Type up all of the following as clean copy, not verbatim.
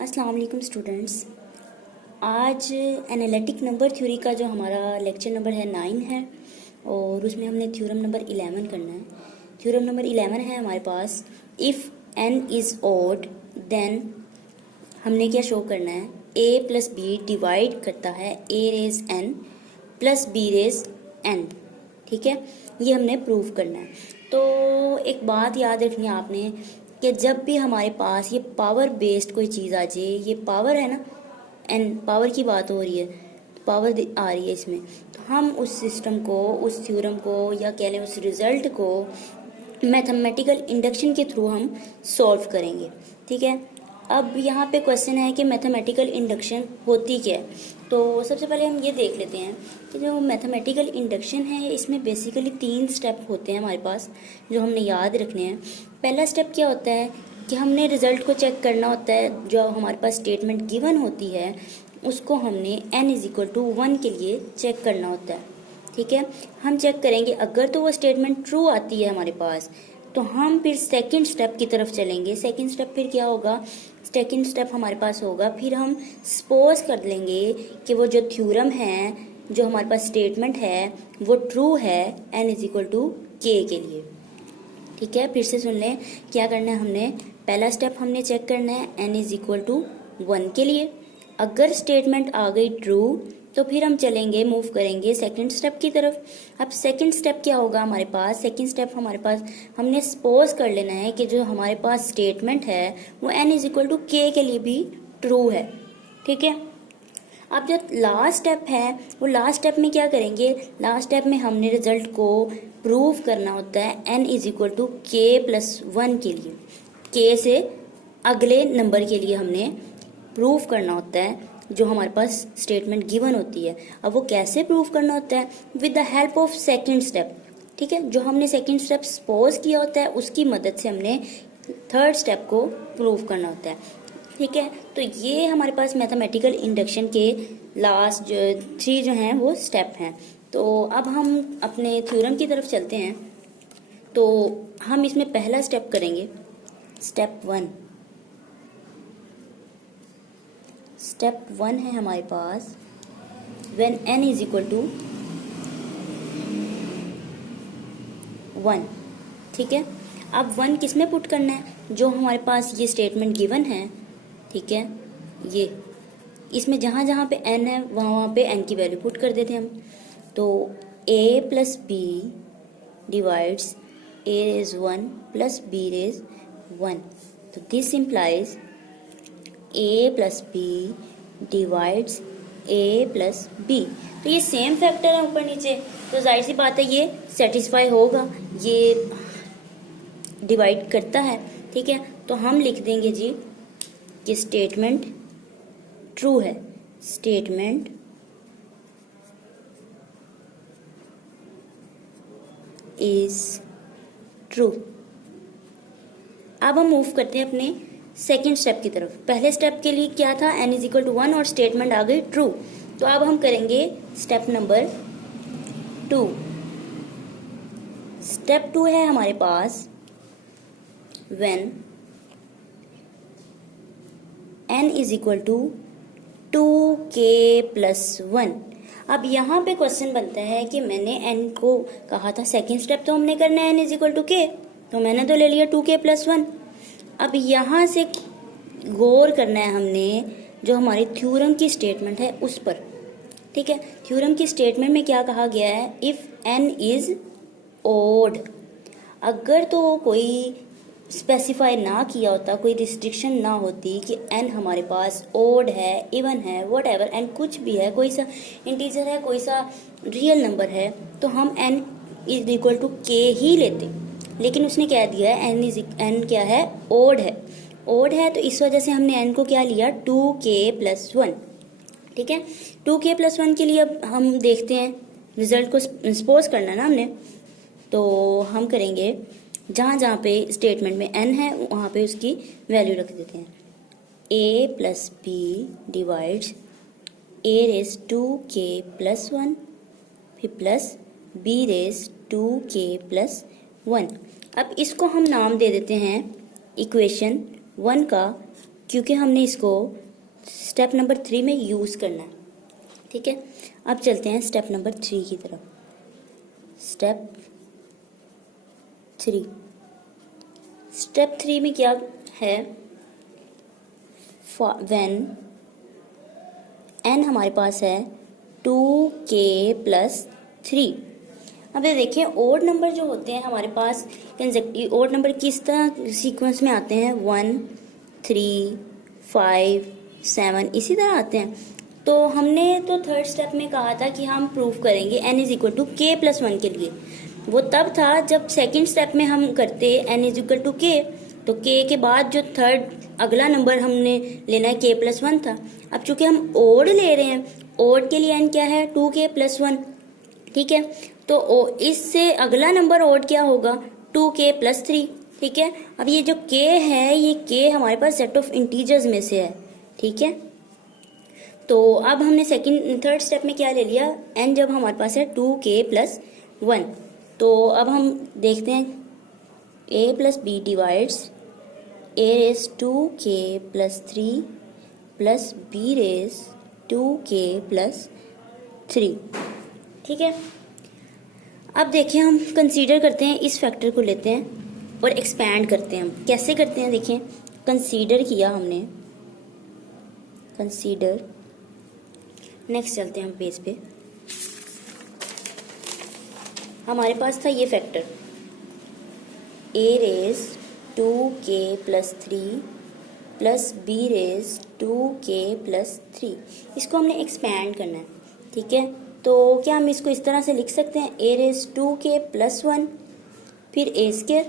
अस्सलाम वालेकुम स्टूडेंट्स। आज एनालिटिक नंबर थ्योरी का जो हमारा लेक्चर नंबर है 9 है और उसमें हमने थ्योरम नंबर 11 करना है। थ्योरम नंबर 11 है हमारे पास, if n is odd then हमने क्या शो करना है, a प्लस बी डिवाइड करता है a raise n plus b raise n। ठीक है, ये हमने प्रूव करना है। तो एक बात याद रखनी है आपने कि जब भी हमारे पास ये पावर बेस्ड कोई चीज़ आ जाए, ये पावर है ना, एन पावर की बात हो रही है, पावर आ रही है इसमें, तो हम उस सिस्टम को, उस थ्योरम को या कह लें उस रिजल्ट को मैथमेटिकल इंडक्शन के थ्रू हम सॉल्व करेंगे। ठीक है, अब यहाँ पे क्वेश्चन है कि मैथमेटिकल इंडक्शन होती क्या है। तो सबसे पहले हम ये देख लेते हैं कि जो मैथमेटिकल इंडक्शन है इसमें बेसिकली 3 स्टेप होते हैं हमारे पास जो हमने याद रखने हैं। पहला स्टेप क्या होता है कि हमने रिजल्ट को चेक करना होता है। जो हमारे पास स्टेटमेंट गिवन होती है उसको हमने n = 1 के लिए चेक करना होता है। ठीक है, हम चेक करेंगे, अगर तो वो स्टेटमेंट ट्रू आती है हमारे पास तो हम फिर सेकंड स्टेप की तरफ चलेंगे। सेकंड स्टेप फिर क्या होगा, सेकंड स्टेप हमारे पास होगा, फिर हम सपोज कर लेंगे कि वो जो थ्योरम है, जो हमारे पास स्टेटमेंट है वो ट्रू है n = k के लिए। ठीक है, फिर से सुन लें क्या करना है हमने। पहला स्टेप हमने चेक करना है n = 1 के लिए। अगर स्टेटमेंट आ गई ट्रू तो फिर हम चलेंगे, मूव करेंगे सेकंड स्टेप की तरफ। अब सेकंड स्टेप क्या होगा हमारे पास, सेकंड स्टेप हमारे पास हमने सपोज कर लेना है कि जो हमारे पास स्टेटमेंट है वो n = k के लिए भी ट्रू है। ठीक है, अब जो लास्ट स्टेप है वो लास्ट स्टेप में क्या करेंगे, लास्ट स्टेप में हमने रिजल्ट को प्रूव करना होता है n = k+1 के लिए। k से अगले नंबर के लिए हमने प्रूव करना होता है जो हमारे पास स्टेटमेंट गिवन होती है। अब वो कैसे प्रूव करना होता है, with the help of second step. ठीक है, जो हमने सेकंड स्टेप सपोज किया होता है उसकी मदद से हमने थर्ड स्टेप को प्रूव करना होता है। ठीक है, तो ये हमारे पास मैथमेटिकल इंडक्शन के लास्ट जो 3 जो हैं वो स्टेप हैं। तो अब हम अपने थ्योरम की तरफ चलते हैं। तो हम इसमें पहला स्टेप करेंगे, स्टेप 1। स्टेप 1 है हमारे पास, व्हेन n = 1। ठीक है, अब 1 किस में पुट करना है, जो हमारे पास ये स्टेटमेंट गिवन है। ठीक है, ये इसमें जहाँ जहाँ पे n है वहाँ वहाँ पे n की वैल्यू पुट कर देते हैं हम। तो a + b divides a raise 1 + b raise 1। तो this implies a + b divides a + b। तो ये सेम फैक्टर है ऊपर नीचे, तो जाहिर सी बात है ये सेटिस्फाई होगा, ये डिवाइड करता है। ठीक है, तो हम लिख देंगे जी कि स्टेटमेंट ट्रू है, स्टेटमेंट इज ट्रू। अब हम मूव करते हैं अपने सेकेंड स्टेप की तरफ। पहले स्टेप के लिए क्या था, n = 1 और स्टेटमेंट आ गई ट्रू। तो अब हम करेंगे स्टेप नंबर 2। स्टेप 2 है हमारे पास, व्हेन n = 2k+1। अब यहाँ पे क्वेश्चन बनता है कि मैंने n को कहा था सेकेंड स्टेप तो हमने करना है n = k, तो मैंने तो ले लिया 2k+1। अब यहाँ से गौर करना है हमने जो हमारी थ्योरम की स्टेटमेंट है उस पर। ठीक है, थ्योरम की स्टेटमेंट में क्या कहा गया है, इफ n इज ओड। अगर तो कोई स्पेसिफाई ना किया होता, कोई रिस्ट्रिक्शन ना होती कि n हमारे पास ओड है, इवन है, वट एवर n कुछ भी है, कोई सा इंटीजर है, कोई सा रियल नंबर है, तो हम n = k ही लेते। लेकिन उसने क्या दिया है, n क्या है, ओड है। ओड है तो इस वजह से हमने n को क्या लिया, 2k+1। ठीक है, 2k+1 के लिए अब हम देखते हैं रिजल्ट को सपोज करना ना हमने, तो हम करेंगे जहाँ जहाँ पे स्टेटमेंट में n है वहाँ पे उसकी वैल्यू रख देते हैं। a + b divides a raise 2k+1 फिर प्लस b रेज 2k+1। अब इसको हम नाम दे देते हैं इक्वेशन 1 का क्योंकि हमने इसको स्टेप नंबर 3 में यूज़ करना है। ठीक है, अब चलते हैं स्टेप नंबर 3 की तरफ। स्टेप 3 में क्या है, व्हेन n हमारे पास है 2k+3। अब ये देखें, ओड नंबर जो होते हैं हमारे पास, ओड नंबर किस तरह सीक्वेंस में आते हैं, 1 3 5 7 इसी तरह आते हैं। तो हमने तो थर्ड स्टेप में कहा था कि हम प्रूव करेंगे n is equal to k+1 के लिए। वो तब था जब सेकंड स्टेप में हम करते n is equal to k, तो k के बाद जो थर्ड अगला नंबर हमने लेना है k+1 था। अब चूंकि हम ओड ले रहे हैं, ओड के लिए n क्या है, 2k+1। ठीक है, तो इससे अगला नंबर ओड क्या होगा, 2k+3। ठीक है, अब ये जो k है, ये k हमारे पास सेट ऑफ इंटीजर्स में से है। ठीक है, तो अब हमने थर्ड स्टेप में क्या ले लिया, n जब हमारे पास है 2k+1। तो अब हम देखते हैं a+b divides a⁻²k+3 plus b⁻²k+3। ठीक है, अब देखिए हम कंसीडर करते हैं, इस फैक्टर को लेते हैं और एक्सपैंड करते हैं। हम कैसे करते हैं, देखिए कंसीडर किया हमने, कंसीडर, नेक्स्ट चलते हैं हम पेज पे। हमारे पास था ये फैक्टर a⁻² प्लस b⁻²k+3, इसको हमने एक्सपैंड करना है। ठीक है, तो क्या हम इसको इस तरह से लिख सकते हैं, a⁻²k+1 फिर a²।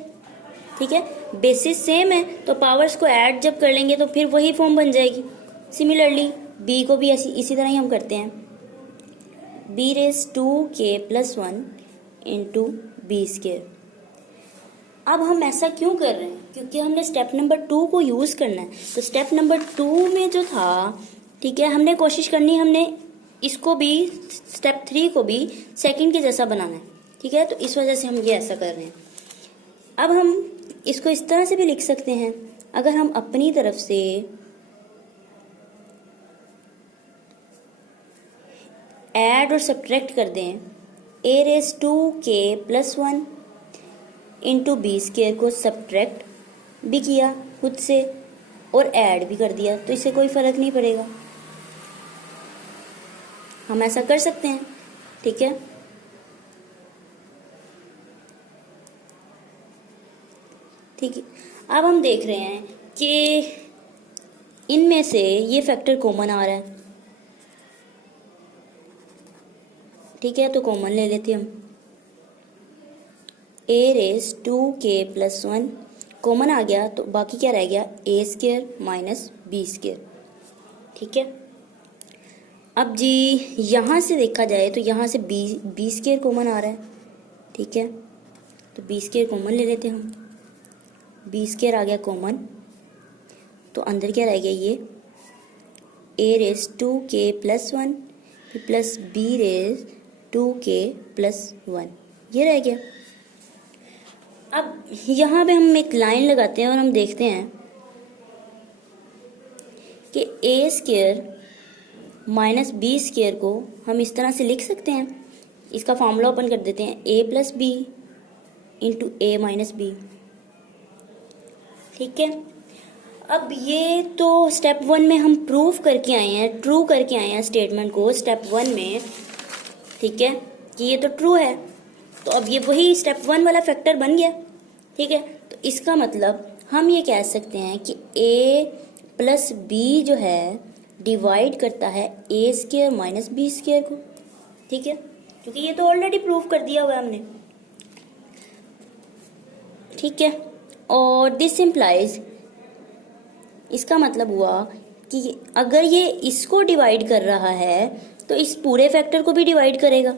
ठीक है, बेसिस सेम है तो पावर्स को ऐड जब कर लेंगे तो फिर वही फॉर्म बन जाएगी। सिमिलरली b को भी इसी तरह ही हम करते हैं, b⁻²k+1 इंटू b²। अब हम ऐसा क्यों कर रहे हैं, क्योंकि हमने स्टेप नंबर 2 को यूज़ करना है। तो स्टेप नंबर 2 में जो था, ठीक है, हमने कोशिश करनी, हमने इसको भी स्टेप 3 को भी सेकंड के जैसा बनाना है। ठीक है, तो इस वजह से हम ये ऐसा कर रहे हैं। अब हम इसको इस तरह से भी लिख सकते हैं, अगर हम अपनी तरफ से ऐड और सब्ट्रैक्ट कर दें, a⁻²k+1 इंटू b² को सब्ट्रैक्ट भी किया खुद से और ऐड भी कर दिया, तो इससे कोई फर्क नहीं पड़ेगा। हम ऐसा कर सकते हैं। ठीक है, ठीक है, अब हम देख रहे हैं कि इनमें से ये फैक्टर कॉमन आ रहा है। ठीक है, तो कॉमन ले लेते हैं हम, a⁻²k+1 कॉमन आ गया, तो बाकी क्या रह गया, a² माइनस b²। ठीक है, अब जी यहाँ से देखा जाए तो यहाँ से b² कॉमन आ रहा है। ठीक है, तो b² कॉमन ले लेते हैं हम, b² आ गया कॉमन, तो अंदर क्या रह गया, ये a⁻²k+1 प्लस b⁻²k+1 ये रह गया। अब यहाँ पे हम एक लाइन लगाते हैं और हम देखते हैं कि a² माइनस b² को हम इस तरह से लिख सकते हैं। इसका फॉर्मूला ओपन कर देते हैं, a+b इंटू a-b। ठीक है, अब ये तो स्टेप 1 में हम प्रूफ करके आए हैं, ट्रू करके आए हैं स्टेटमेंट को स्टेप 1 में। ठीक है, कि ये तो ट्रू है, तो अब ये वही स्टेप 1 वाला फैक्टर बन गया। ठीक है, तो इसका मतलब हम ये कह सकते हैं कि a+b जो है डिवाइड करता है a² माइनस b² को। ठीक है, क्योंकि ये तो ऑलरेडी प्रूफ कर दिया हुआ है हमने। ठीक है, और दिस इम्प्लाइज, इसका मतलब हुआ कि अगर ये इसको डिवाइड कर रहा है तो इस पूरे फैक्टर को भी डिवाइड करेगा।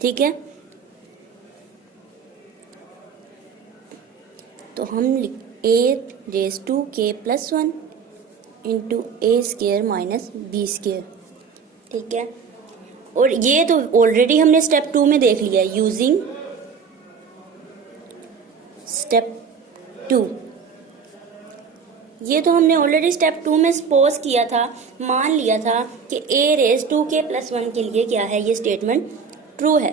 ठीक है, तो हम a⁻²k+1 into a² minus b²। ठीक है, और ये तो ऑलरेडी हमने स्टेप 2 में देख लिया, यूजिंग स्टेप 2। ये तो हमने ऑलरेडी स्टेप 2 में सपोज किया था, मान लिया था कि a रेज 2k + 1 के लिए क्या है, ये स्टेटमेंट ट्रू है।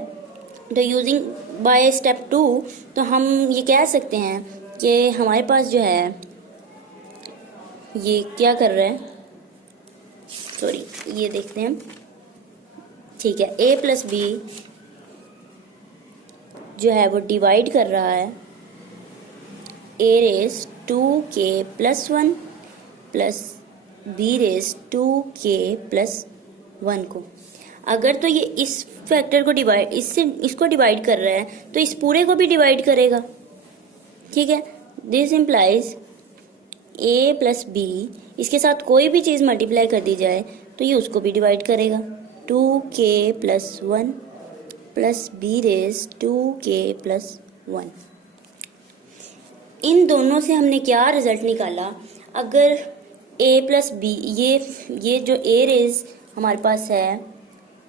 तो यूजिंग बाय स्टेप 2 तो हम ये कह सकते हैं कि हमारे पास जो है ये क्या कर रहा है, सॉरी ये देखते हैं, ठीक है, a + b जो है वो डिवाइड कर रहा है a raise 2k + 1 plus b raise 2k + 1 को। अगर तो ये इस फैक्टर को डिवाइड इसको डिवाइड कर रहा है तो इस पूरे को भी डिवाइड करेगा, ठीक है। दिस इम्प्लाइज a + b, इसके साथ कोई भी चीज़ मल्टीप्लाई कर दी जाए तो ये उसको भी डिवाइड करेगा। 2k + 1 plus b raise 2k + 1। इन दोनों से हमने क्या रिजल्ट निकाला, अगर a + b, ये जो a रेज हमारे पास है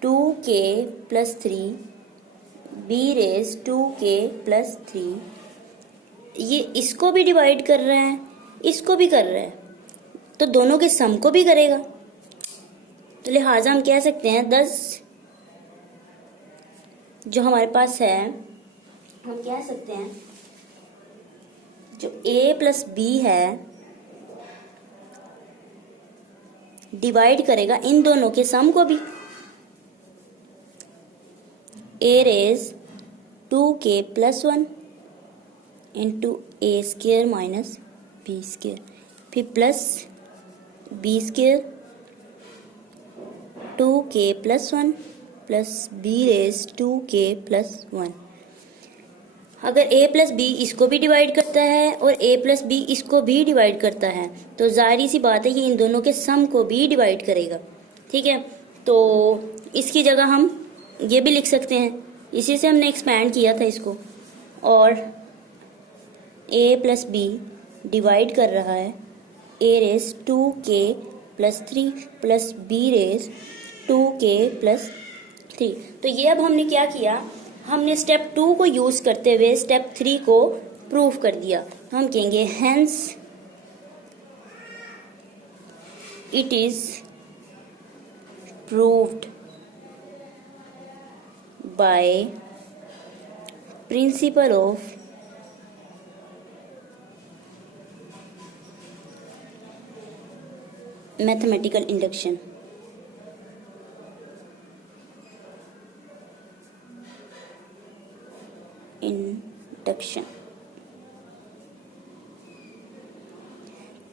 2k + 3, b रेज 2k + 3, ये इसको भी डिवाइड कर रहा है, इसको भी कर रहा है, तो दोनों के सम को भी करेगा। तो लिहाजा हम कह सकते हैं 10 जो हमारे पास है, हम कह सकते हैं जो a + b है डिवाइड करेगा इन दोनों के सम को भी। a raise 2k + 1 into a² - b², फिर plus b² 2k + 1 plus b raise 2k + 1। अगर a + b इसको भी डिवाइड करता है और a + b इसको भी डिवाइड करता है तो जाहिर सी बात है कि इन दोनों के सम को भी डिवाइड करेगा, ठीक है। तो इसकी जगह हम ये भी लिख सकते हैं, इसी से हमने एक्सपैंड किया था इसको, और a + b डिवाइड कर रहा है a raise 2k + 3 plus b raise 2k + 3। तो ये अब हमने क्या किया, हमने स्टेप 2 को यूज करते हुए स्टेप 3 को प्रूव कर दिया। हम कहेंगे hence it is proved by principle of mathematical induction.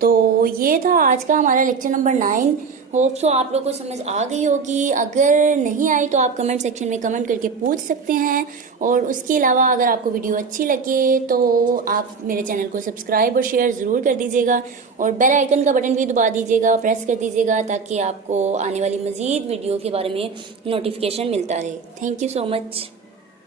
तो ये था आज का हमारा लेक्चर नंबर 9। होप सो आप लोगों को समझ आ गई होगी। अगर नहीं आई तो आप कमेंट सेक्शन में कमेंट करके पूछ सकते हैं, और उसके अलावा अगर आपको वीडियो अच्छी लगे तो आप मेरे चैनल को सब्सक्राइब और शेयर ज़रूर कर दीजिएगा, और बेल आइकन का बटन भी दबा दीजिएगा, प्रेस कर दीजिएगा, ताकि आपको आने वाली मज़ीद वीडियो के बारे में नोटिफिकेशन मिलता रहे। Thank you so much.